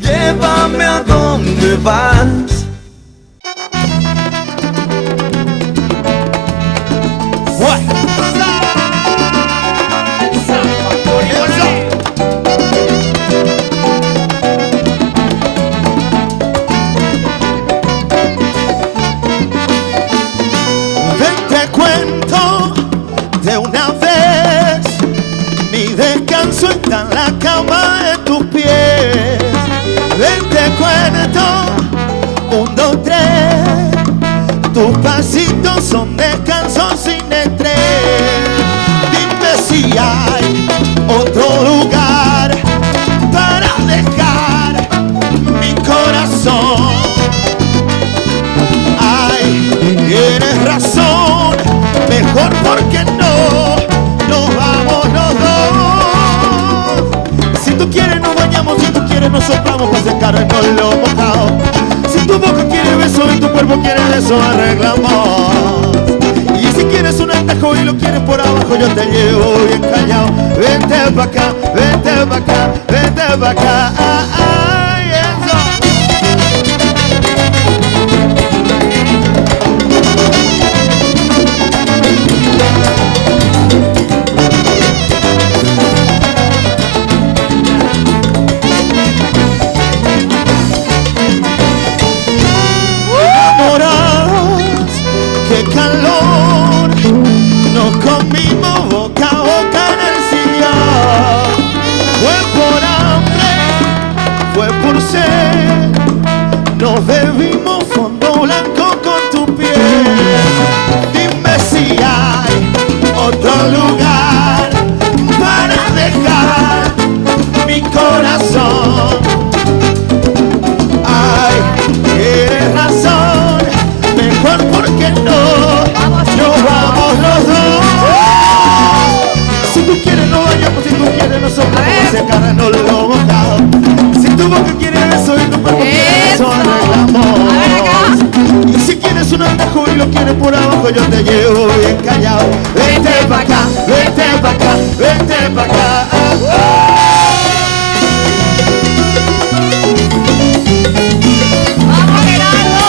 Llévame a donde vas. Te cuento de una vez, mi descanso está en la cama de tus pies. Ven, te cuento, 1, 2, 3, tus pasitos son descansos sin estrés. Dime si hay otro lugar para dejar mi corazón. Tienes razón, mejor porque no nos vamos los dos. Si tú quieres nos bañamos, si tú quieres nos soplamos para secarnos lo mojado. Si tu boca quiere beso y tu cuerpo quiere eso, arreglamos. Y si quieres un atajo y lo quieres por abajo, yo te llevo bien callado. Vente pa' acá, vente pa' acá, vente pa' acá. Nos bebimos fondo blanco con tu piel. Dime si hay otro lugar para dejar mi corazón. Ay, tienes razón, mejor porque no nos vamos los dos. Si tú quieres nos bañamos, si tú quieres nos soplamos para secarnos lo mojado. Si tu boca quiere beso y tu cuerpo quiere eso, arreglamos. Y si quieres un atajo y lo quieres por abajo, yo te llevo bien callado. Vente pa' acá, vente pa' acá, vente pa' acá. ¡Vamos, Gerardo!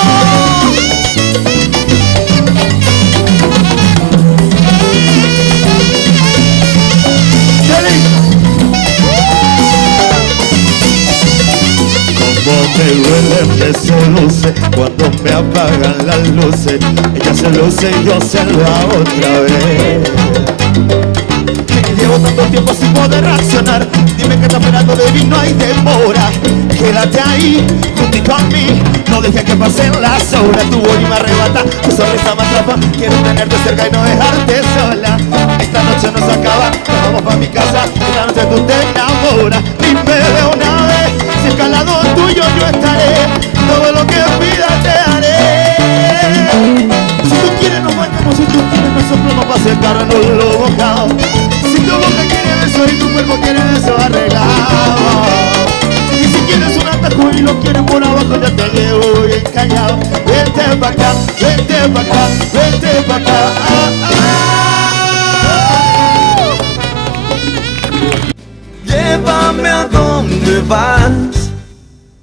Me duele que se luce cuando me apagan las luces. Ella se luce y yo se lo hago otra vez. Llevo tanto tiempo sin poder reaccionar. Dime que estás esperando, baby, no hay demora. Quédate ahí, juntito a mí. No dejes que pasen las horas. Tu voz me arrebata, tu sonrisa me atrapa. Quiero tenerte cerca y no dejarte sola. Esta noche no se acaba, nos vamos pa' mi casa. Esta noche tú te enamoras. Dime de una vez, si es calado tuyo yo estaré. Todo lo que pidas te haré. Si tú quieres nos bañamos, si tú quieres nos soplamos pa' secarnos lo mojado. Si tu boca quiere beso y tu cuerpo quiere beso, arreglado. Y si quieres un atajo y lo quieres por abajo, yo te llevo bien callado. Vente pa' acá, vente pa' acá, vente pa' acá. Llévame a donde vas.